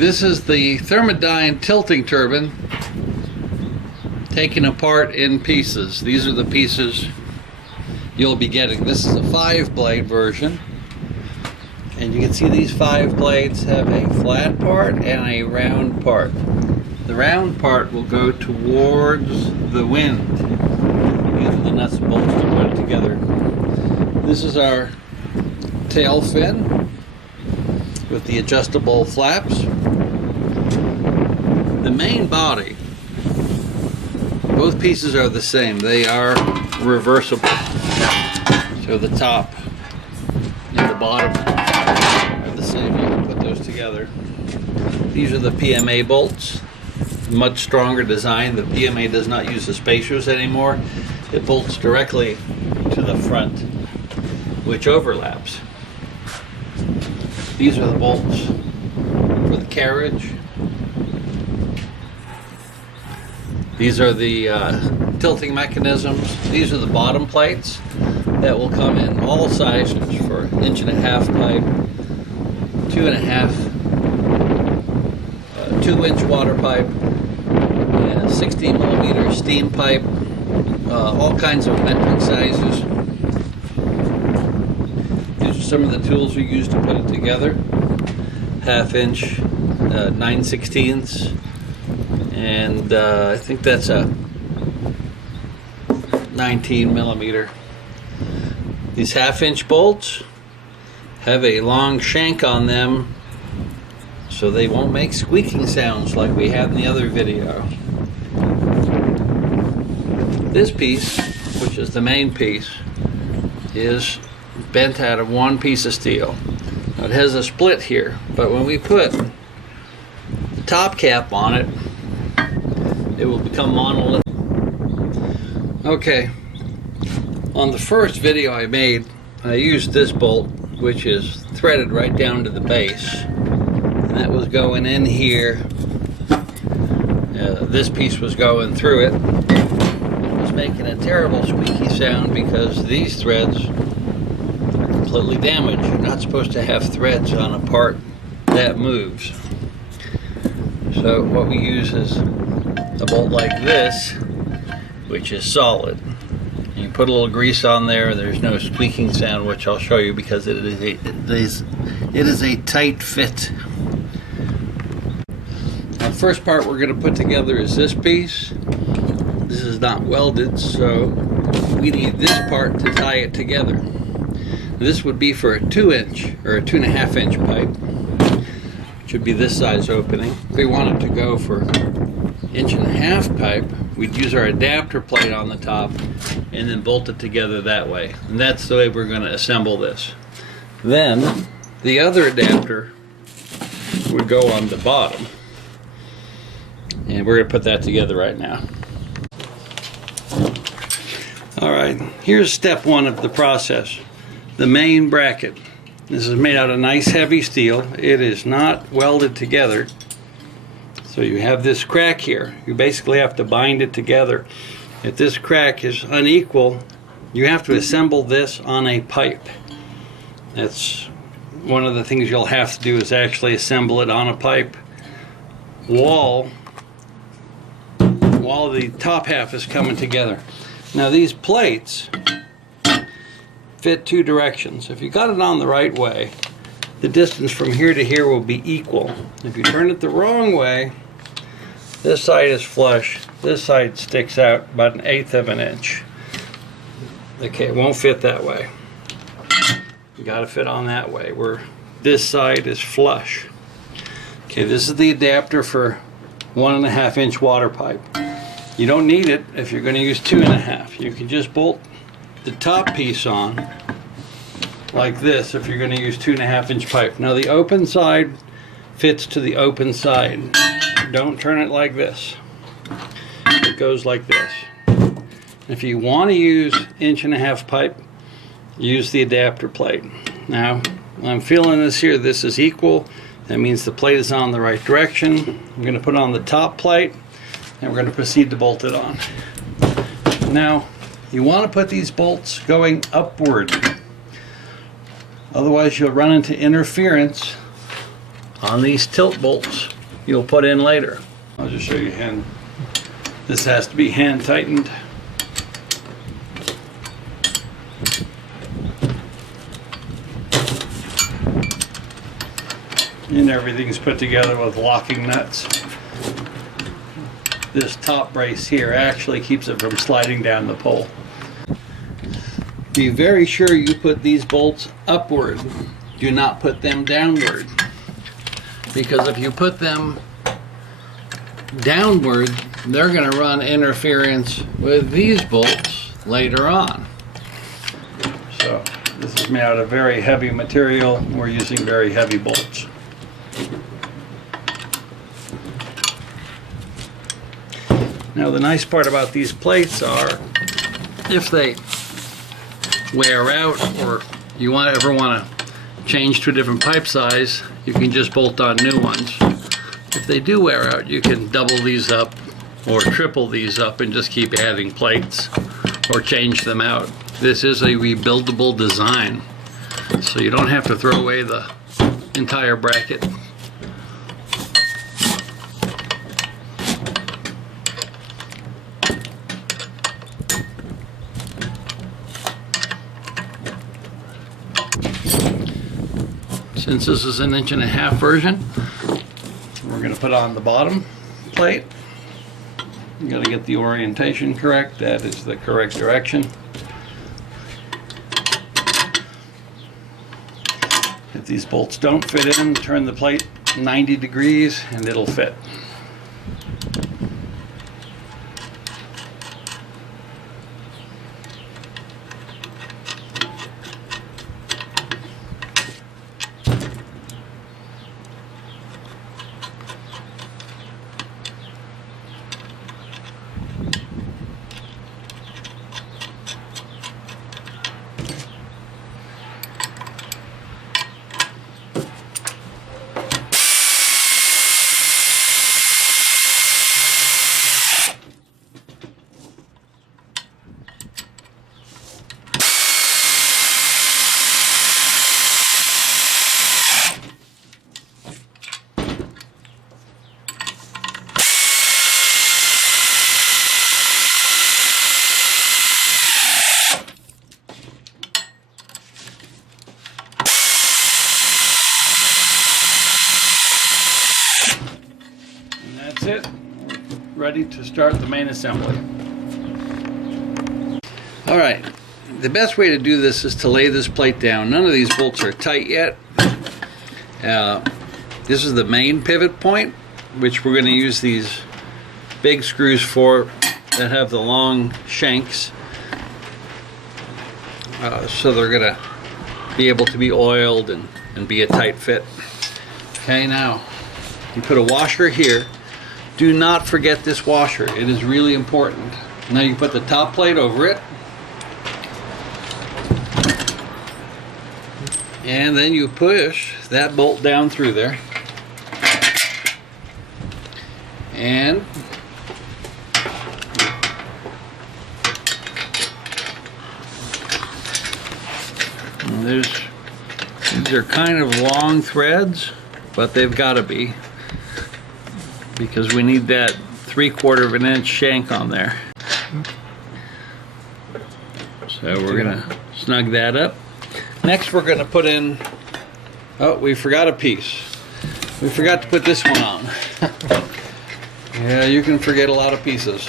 This is the Thermodyne tilting turbine taken apart in pieces. These are the pieces you'll be getting. This is a 5-blade version, and you can see these 5 blades have a flat part and a round part. The round part will go towards the wind. These are the nuts and bolts to put it together. This is our tail fin with the adjustable flaps. The main body, both pieces are the same. They are reversible. So the top and the bottom are the same. You can put those together. These are the PMA bolts. Much stronger design. The PMA does not use the spacers anymore. It bolts directly to the front, which overlaps. These are the bolts for the carriage. These are the tilting mechanisms. These are the bottom plates that will come in all sizes for 1.5-inch pipe, 2.5, 2-inch water pipe, and a 16mm steam pipe, all kinds of metric sizes. These are some of the tools we use to put it together. 1/2-inch, 9/16, and I think that's a 19mm. These 1/2-inch bolts have a long shank on them so they won't make squeaking sounds like we had in the other video. This piece, which is the main piece, is bent out of one piece of steel. Now it has a split here, but when we put the top cap on it, it will become monolithic. Okay, on the first video I made, I used this bolt, which is threaded right down to the base, and that was going in here. This piece was going through it. It was making a terrible squeaky sound because these threads are completely damaged. You're not supposed to have threads on a part that moves. So what we use is a bolt like this, which is solid. You put a little grease on there, there's no squeaking sound, which I'll show you because it is a tight fit. Now, the first part we're going to put together is this piece. This is not welded, so we need this part to tie it together. This would be for a 2-inch or a 2.5-inch pipe. It should be this size opening. If we wanted to go for 1.5-inch pipe, we'd use our adapter plate on the top and then bolt it together that way. And that's the way we're going to assemble this. Then the other adapter would go on the bottom. And we're going to put that together right now. Alright, here's step 1 of the process. The main bracket. This is made out of nice heavy steel. It is not welded together. So you have this crack here. You basically have to bind it together. If this crack is unequal, you have to assemble this on a pipe. That's one of the things you'll have to do, is actually assemble it on a pipe while the top half is coming together. Now these plates fit 2 directions. If you got it on the right way, the distance from here to here will be equal. If you turn it the wrong way, this side is flush, this side sticks out about 1/8 of an inch. Okay, it won't fit that way. You gotta fit on that way, where this side is flush. Okay, this is the adapter for 1.5-inch water pipe. You don't need it if you're going to use 2.5. You can just bolt the top piece on like this if you're going to use 2.5-inch pipe. Now the open side fits to the open side. Don't turn it like this. It goes like this. If you want to use 1.5-inch pipe, use the adapter plate. Now I'm feeling this here. This is equal. That means the plate is on the right direction. I'm going to put on the top plate, and we're going to proceed to bolt it on. Now, you want to put these bolts going upward. Otherwise, you'll run into interference on these tilt bolts. you'll put in later. I'll just show you hand. This has to be hand tightened. And everything's put together with locking nuts. This top brace here actually keeps it from sliding down the pole. Be very sure you put these bolts upward. Do not put them downward. Because if you put them downward, they're going to run interference with these bolts later on. So this is made out of very heavy material. We're using very heavy bolts. Now the nice part about these plates are, if they wear out or you ever want to change to a different pipe size, you can just bolt on new ones. If they do wear out, you can double these up or triple these up and just keep adding plates or change them out. This is a rebuildable design, so you don't have to throw away the entire bracket. Since this is an 1.5" version, we're going to put on the bottom plate. You got to get the orientation correct. That is the correct direction. If these bolts don't fit in, turn the plate 90 degrees and it'll fit. It. Ready to start the main assembly. Alright, the best way to do this is to lay this plate down. None of these bolts are tight yet. This is the main pivot point, which we're going to use these big screws for that have the long shanks. So they're going to be able to be oiled and be a tight fit. Okay, now you put a washer here. Do not forget this washer. It is really important. Now you put the top plate over it. And then you push that bolt down through there. And these are kind of long threads, but they've got to be, because we need that 3/4 inch shank on there. So we're gonna snug that up. Next we're gonna put in, oh, we forgot a piece. We forgot to put this one on. Yeah, you can forget a lot of pieces.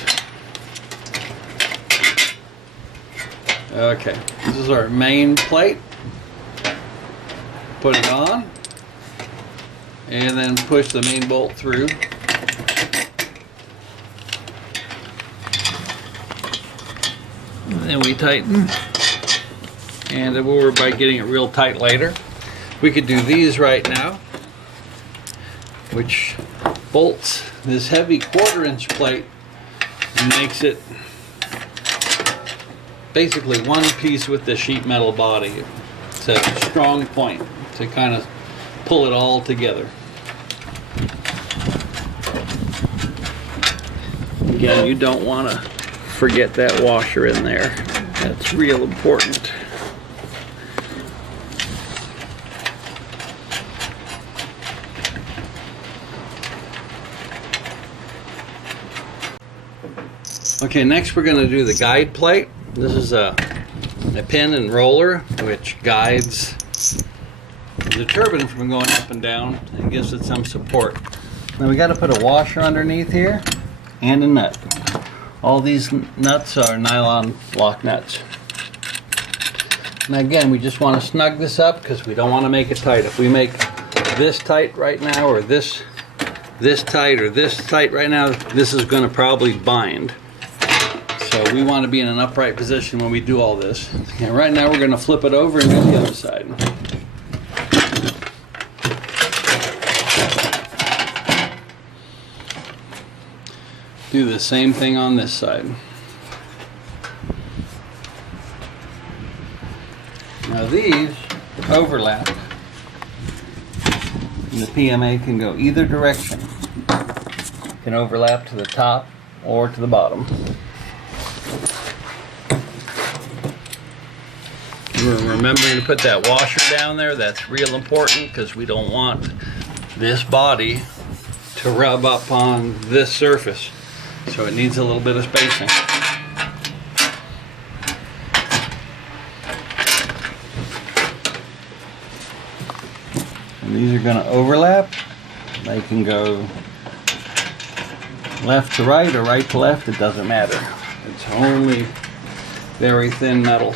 Okay, this is our main plate. Put it on, and then push the main bolt through. And then we tighten, and then we'll worry about getting it real tight later. We could do these right now, which bolts this heavy 1/4 inch plate and makes it basically one piece with the sheet metal body. It's a strong point to kind of pull it all together. Again, you don't want to forget that washer in there. That's real important. Okay, next we're going to do the guide plate. This is a pin and roller which guides the turbine from going up and down and gives it some support. Now we got to put a washer underneath here and a nut. All these nuts are nylon lock nuts. Now again, we just want to snug this up because we don't want to make it tight. If we make this tight right now, or this tight, or this tight right now, this is going to probably bind. So we want to be in an upright position when we do all this. And right now we're going to flip it over and do the other side. Do the same thing on this side. Now these overlap, and the PMA can go either direction. It can overlap to the top or to the bottom. We're remembering to put that washer down there. That's real important because we don't want this body to rub up on this surface. So it needs a little bit of spacing. And these are going to overlap. They can go left to right or right to left. It doesn't matter. It's only very thin metal.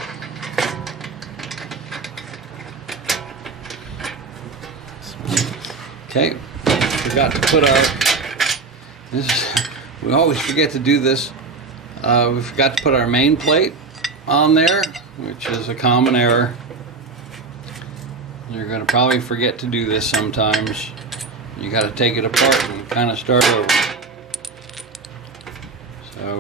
Okay, forgot to put we always forget to do this. We forgot to put our main plate on there, which is a common error. You're going to probably forget to do this sometimes. You got to take it apart and kind of start over. So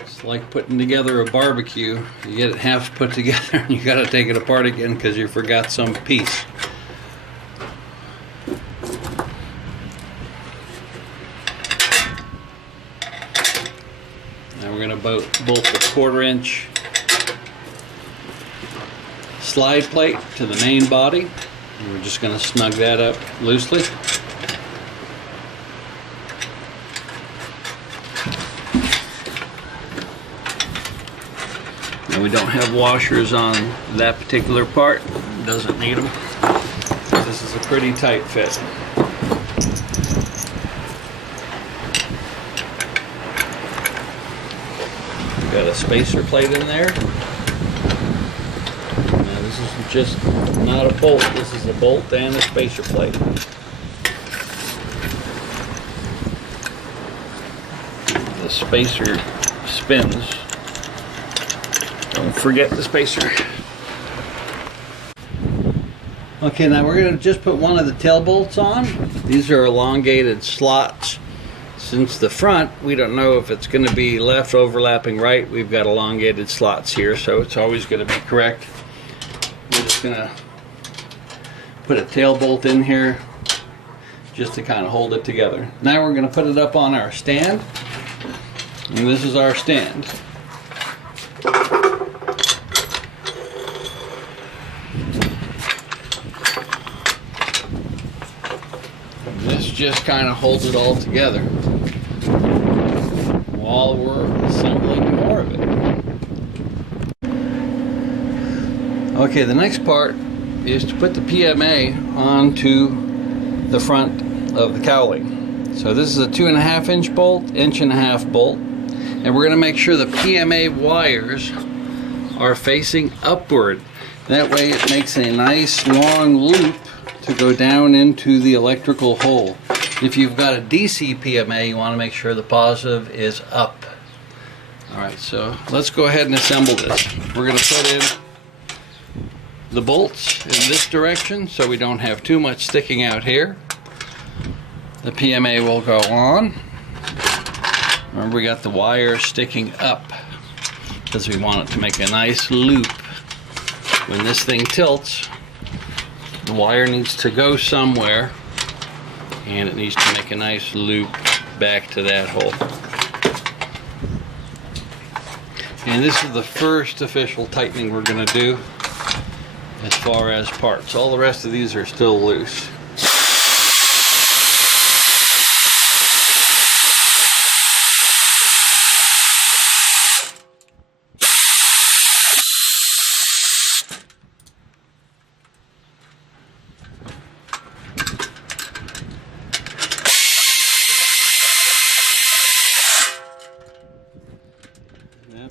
it's like putting together a barbecue. You get it half put together and you got to take it apart again because you forgot some piece. Now we're going to bolt the 1/4-inch slide plate to the main body. And we're just going to snug that up loosely. Now we don't have washers on that particular part. Doesn't need them. This is a pretty tight fit. Got a spacer plate in there. Now this is just not a bolt, this is a bolt and a spacer plate. The spacer spins. Don't forget the spacer. Okay, now we're going to just put one of the tail bolts on. These are elongated slots. Since the front, we don't know if it's going to be left overlapping right. We've got elongated slots here, so it's always going to be correct. We're just going to put a tail bolt in here just to kind of hold it together. Now we're going to put it up on our stand, and this is our stand. This just kind of holds it all together while we're assembling more of it. Okay, the next part is to put the PMA onto the front of the cowling. So this is a 2.5-inch bolt, 1.5-inch bolt, and we're going to make sure the PMA wires are facing upward. That way it makes a nice long loop to go down into the electrical hole. If you've got a DC PMA, you want to make sure the positive is up. Alright, so let's go ahead and assemble this. We're going to put in the bolts in this direction so we don't have too much sticking out here. The PMA will go on. Remember, we got the wire sticking up because we want it to make a nice loop. When this thing tilts, the wire needs to go somewhere and it needs to make a nice loop back to that hole. And this is the first official tightening we're going to do as far as parts. All the rest of these are still loose.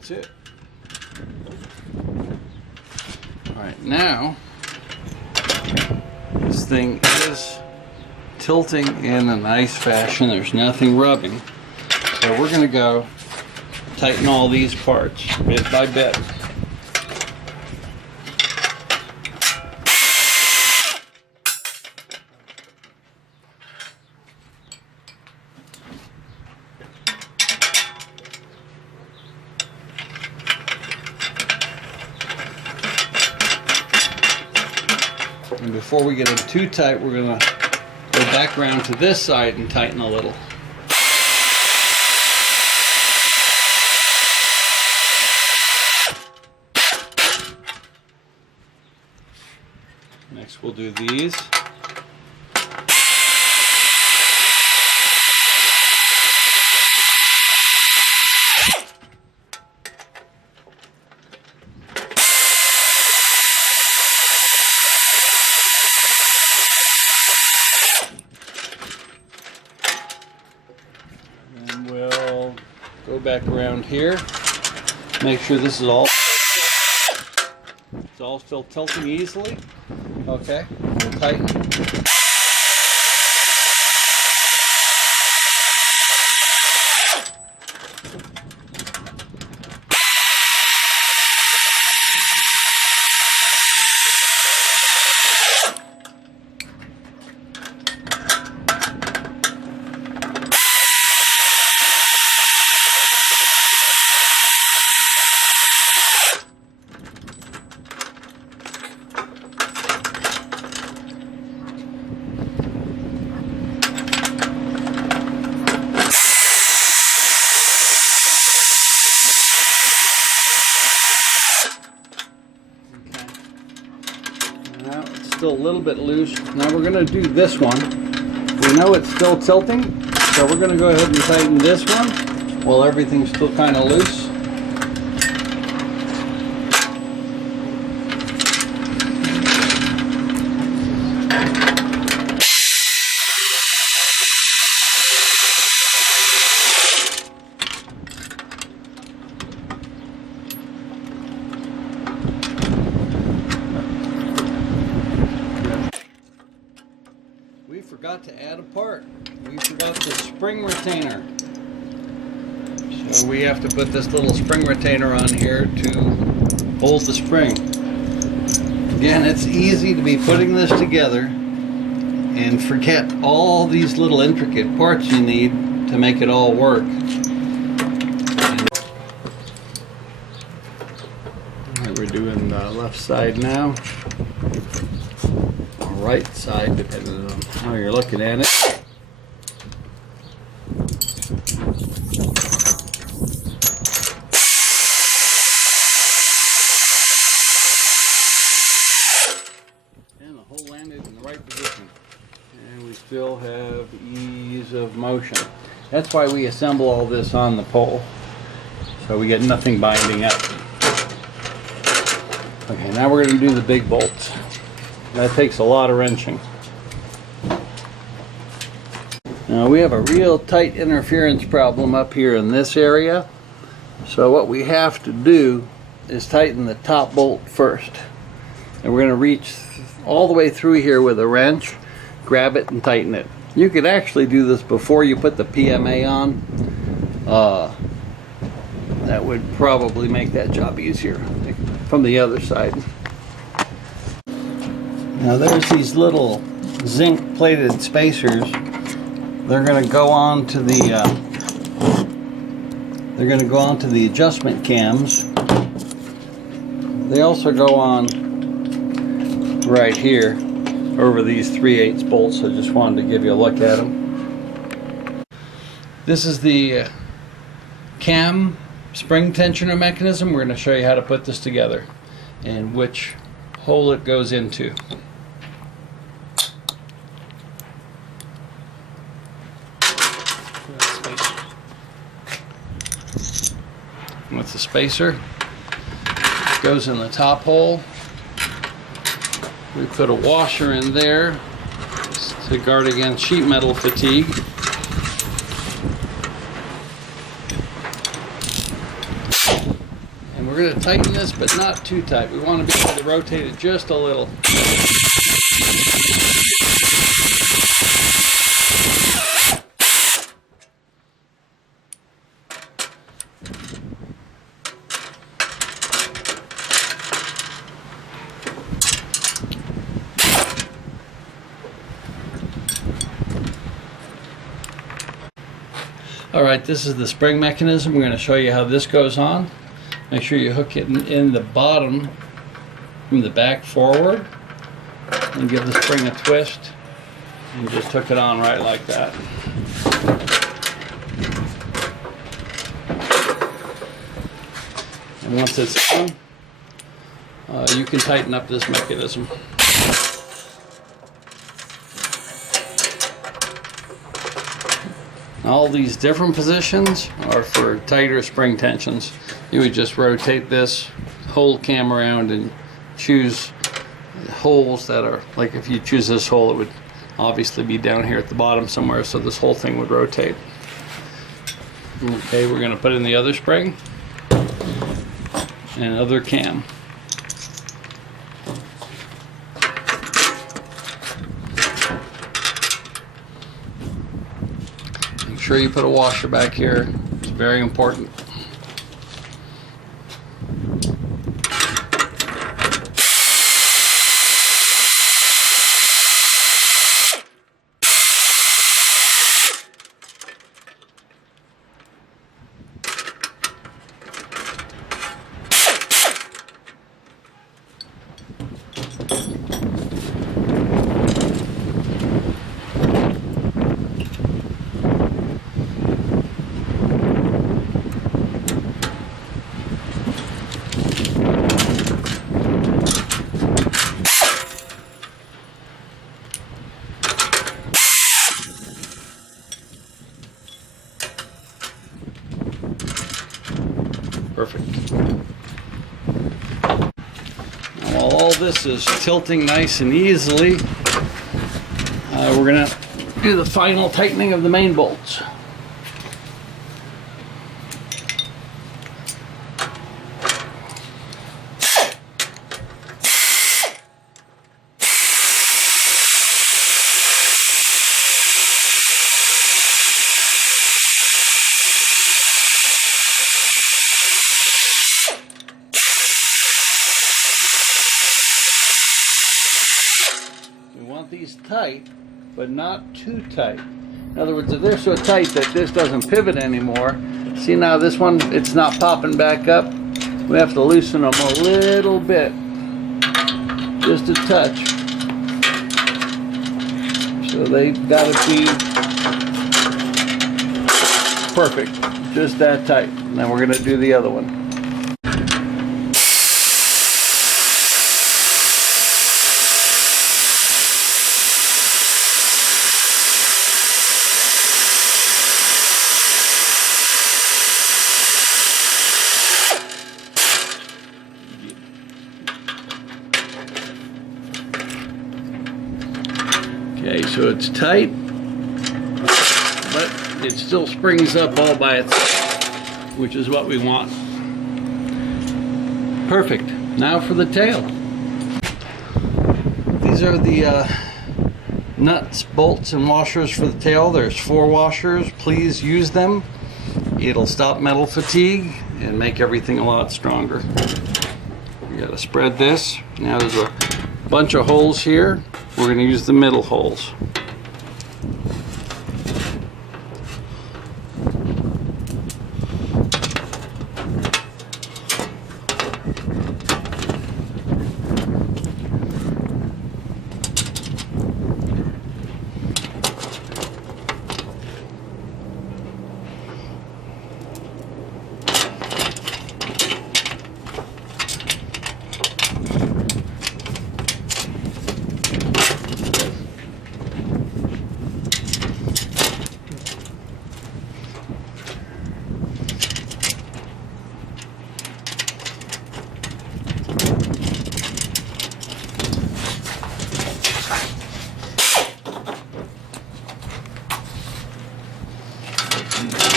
That's it. Alright, now this thing is tilting in a nice fashion. There's nothing rubbing. So we're going to go tighten all these parts bit by bit. And before we get it too tight, we're going to go back around to this side and tighten a little. Next we'll do these. And we'll go back around here. Make sure this is all still tilting easily. Okay, we'll tighten. Now it's still a little bit loose. Now we're going to do this one. We know it's still tilting, so we're going to go ahead and tighten this one while everything's still kind of loose. We forgot to add a part. We forgot the spring retainer. So we have to put this little spring retainer on here to hold the spring. Again, it's easy to be putting this together and forget all these little intricate parts you need to make it all work. Alright, we're doing the left side now. Right side, depending on how you're looking at it. And the hole landed in the right position. And we still have ease of motion. That's why we assemble all this on the pole, so we get nothing binding up. Okay, now we're going to do the big bolts. That takes a lot of wrenching. Now we have a real tight interference problem up here in this area. So what we have to do is tighten the top bolt first. And we're going to reach all the way through here with a wrench, grab it and tighten it. You could actually do this before you put the PMA on. That would probably make that job easier from the other side. Now there's these little zinc plated spacers. They're going to go on to the adjustment cams. They also go on right here over these 3/8 bolts. I just wanted to give you a look at them. This is the cam spring tensioner mechanism. We're going to show you how to put this together and which hole it goes into. With the spacer, it goes in the top hole. We put a washer in there to guard against sheet metal fatigue. we're going to tighten this, but not too tight. We want to be able to rotate it just a little. Alright, this is the spring mechanism. We're going to show you how this goes on. Make sure you hook it in the bottom from the back forward and give the spring a twist and just hook it on right like that. And once it's on, you can tighten up this mechanism. All these different positions are for tighter spring tensions. You would just rotate this whole cam around and choose holes that are, like if you choose this hole, it would obviously be down here at the bottom somewhere, so this whole thing would rotate. Okay, we're going to put in the other spring and other cam. Make sure you put a washer back here. It's very important. Perfect. Now, while all this is tilting nice and easily, we're going to do the final tightening of the main bolts. We want these tight, but not too tight. In other words, if they're so tight that this doesn't pivot anymore, see now this one, it's not popping back up. We have to loosen them a little bit, just a touch. So they've got to be perfect, just that tight. Now we're going to do the other one. Okay, so it's tight, but it still springs up all by itself, which is what we want. Perfect. Now for the tail. These are the nuts, bolts, and washers for the tail. There's 4 washers. Please use them. It'll stop metal fatigue and make everything a lot stronger. You gotta spread this. Now there's a bunch of holes here. We're going to use the middle holes.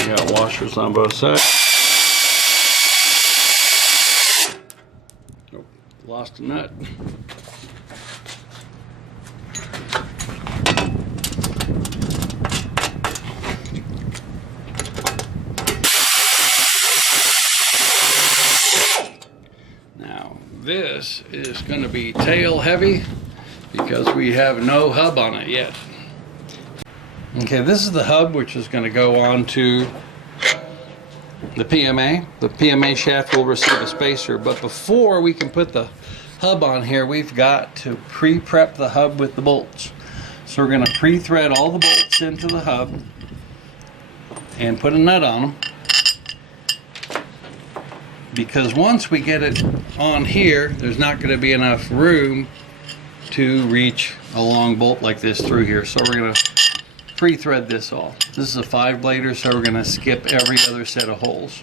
You got washers on both sides. Lost a nut. Now this is going to be tail heavy because we have no hub on it yet. Okay, this is the hub which is going to go on to the PMA. The PMA shaft will receive a spacer, but before we can put the hub on here, we've got to pre-prep the hub with the bolts. So we're going to pre-thread all the bolts into the hub and put a nut on them, because once we get it on here, there's not going to be enough room to reach a long bolt like this through here. So we're going to pre-thread this all. This is a 5-blader, so we're going to skip every other set of holes.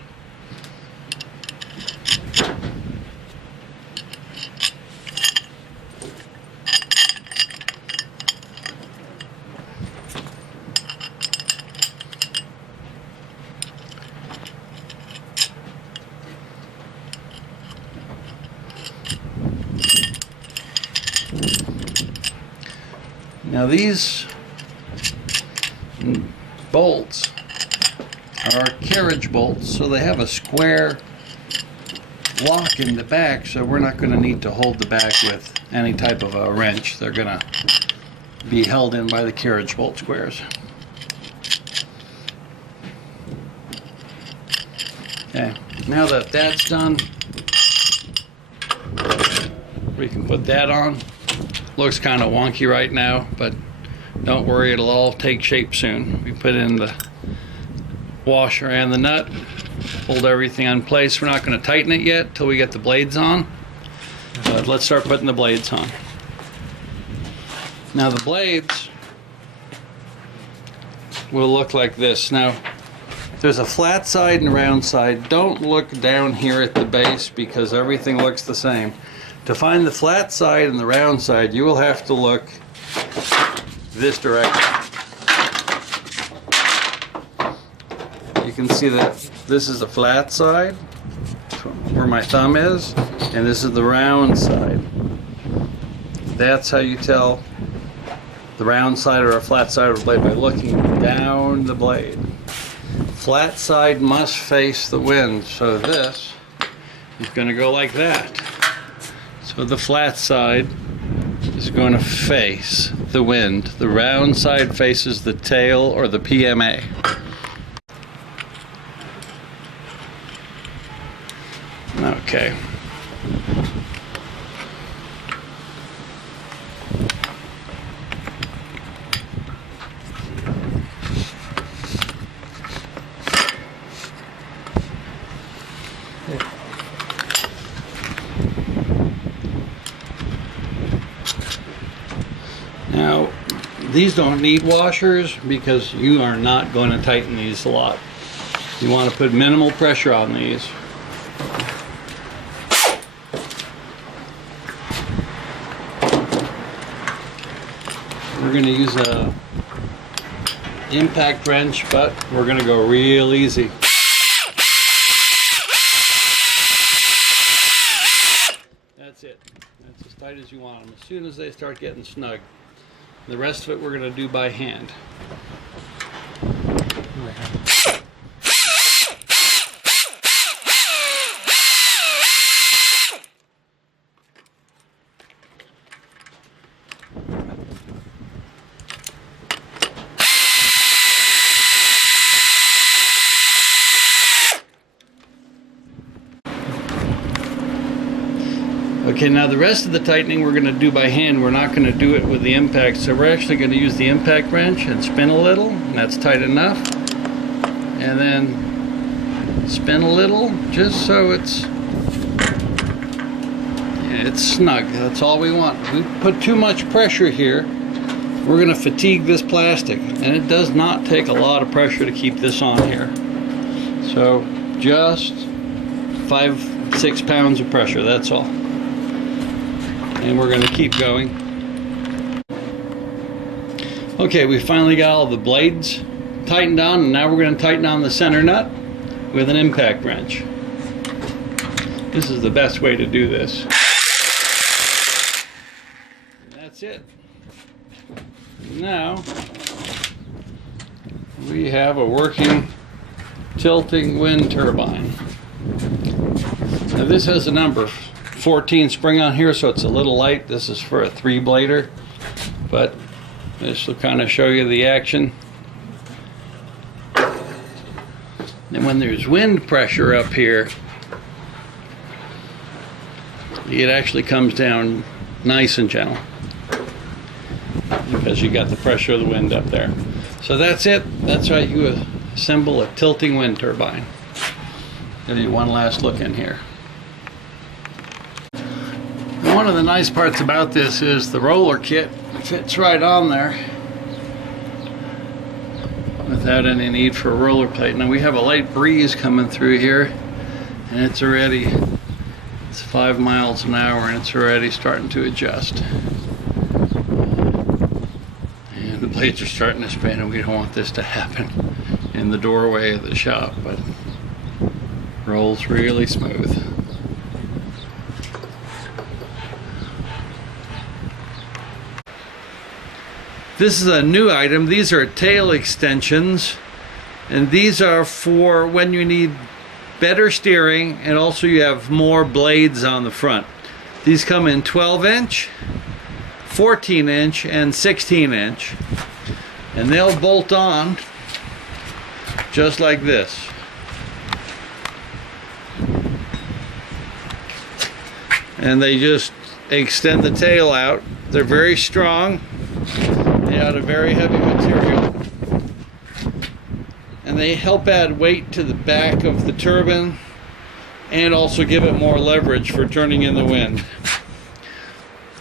Now these bolts are carriage bolts, so they have a square lock in the back, so we're not going to need to hold the back with any type of a wrench. They're going to be held in by the carriage bolt squares. Okay, now that that's done, we can put that on. Looks kind of wonky right now, but don't worry, it'll all take shape soon. We put in the washer and the nut, hold everything in place. We're not going to tighten it yet till we get the blades on, but let's start putting the blades on. Now the blades will look like this. Now there's a flat side and a round side. Don't look down here at the base because everything looks the same. To find the flat side and the round side, you will have to look this direction. You can see that this is the flat side, where my thumb is, and this is the round side. That's how you tell the round side or a flat side of the blade, by looking down the blade. Flat side must face the wind, so this is going to go like that. So the flat side is going to face the wind. The round side faces the tail or the PMA. Okay. Now, these don't need washers because you are not going to tighten these a lot. You want to put minimal pressure on these. We're going to use a impact wrench, but we're going to go real easy. That's it. That's as tight as you want them. As soon as they start getting snug. The rest of it we're going to do by hand. Okay, now the rest of the tightening we're going to do by hand. We're not going to do it with the impact, so we're actually going to use the impact wrench and spin a little, and that's tight enough. And then spin a little, just so it's snug. That's all we want. If we put too much pressure here, we're going to fatigue this plastic, and it does not take a lot of pressure to keep this on here. So just 5-6 pounds of pressure, that's all. And we're going to keep going. Okay, we finally got all the blades tightened on, and now we're going to tighten on the center nut with an impact wrench. This is the best way to do this. that's it. Now we have a working tilting wind turbine. Now this has a number 14 spring on here, so it's a little light. This is for a 3-blader, but this will kind of show you the action. And when there's wind pressure up here, it actually comes down nice and gentle because you got the pressure of the wind up there. So that's it. That's how you assemble a tilting wind turbine. Give you one last look in here. And one of the nice parts about this is the roller kit fits right on there without any need for a roller plate. Now we have a light breeze coming through here, and it's 5 miles an hour, and it's already starting to adjust. And the blades are starting to spin, and we don't want this to happen in the doorway of the shop, but rolls really smooth. This is a new item. These are tail extensions, and these are for when you need better steering, and also you have more blades on the front. These come in 12-inch, 14-inch, and 16-inch, and they'll bolt on just like this. And they just extend the tail out. They're very strong. They're out of very heavy material. And they help add weight to the back of the turbine and also give it more leverage for turning in the wind.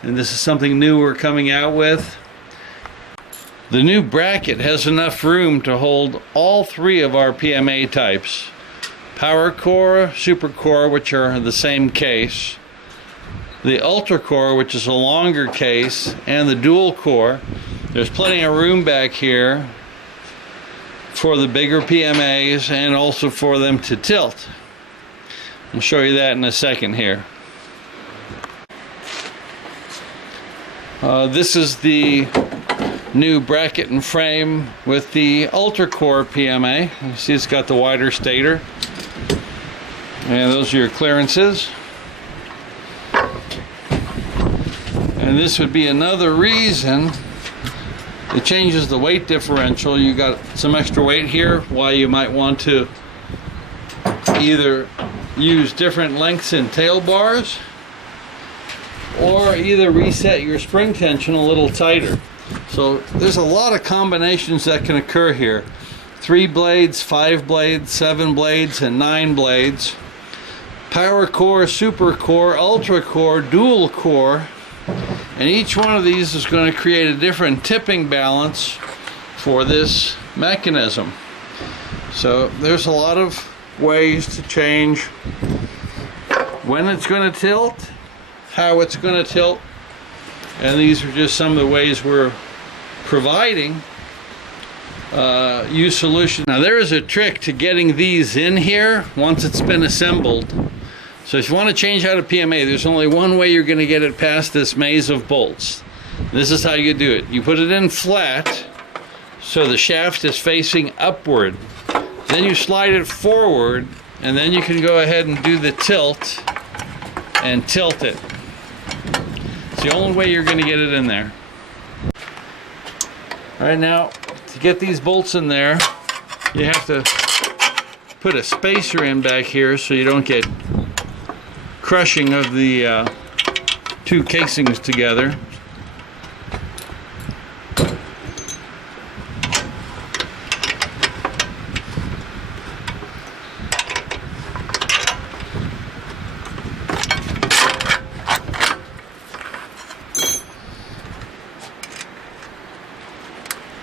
And this is something new we're coming out with. The new bracket has enough room to hold all 3 of our PMA types. Power Core, Super Core, which are the same case, the Ultra Core, which is a longer case, and the Dual Core. There's plenty of room back here for the bigger PMAs and also for them to tilt. I'll show you that in a second here. This is the new bracket and frame with the Ultra Core PMA. You see it's got the wider stator, and those are your clearances. And this would be another reason it changes the weight differential. You got some extra weight here, why you might want to either use different lengths in tail bars or either reset your spring tension a little tighter. So there's a lot of combinations that can occur here. 3 blades, 5 blades, 7 blades, and 9 blades. Power Core, Super Core, Ultra Core, Dual Core. And each one of these is going to create a different tipping balance for this mechanism. So there's a lot of ways to change when it's going to tilt, how it's going to tilt, and these are just some of the ways we're providing you solution. Now there is a trick to getting these in here once it's been assembled. So if you want to change out a PMA, there's only one way you're going to get it past this maze of bolts. This is how you do it. You put it in flat so the shaft is facing upward. Then you slide it forward, and then you can go ahead and do the tilt and tilt it. It's the only way you're going to get it in there. All right, now to get these bolts in there, you have to put a spacer in back here so you don't get crushing of the 2 casings together.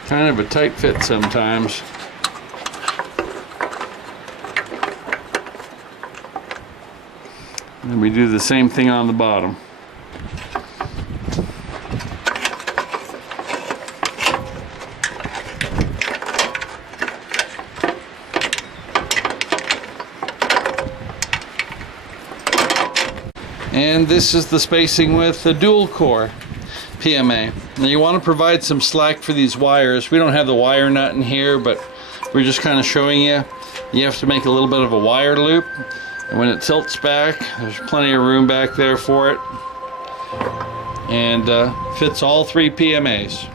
Kind of a tight fit sometimes. And we do the same thing on the bottom. And this is the spacing with the dual core. PMA. Now you want to provide some slack for these wires. We don't have the wire nut in here, but we're just kind of showing you. You have to make a little bit of a wire loop, and when it tilts back, there's plenty of room back there for it, and fits all 3 PMAs.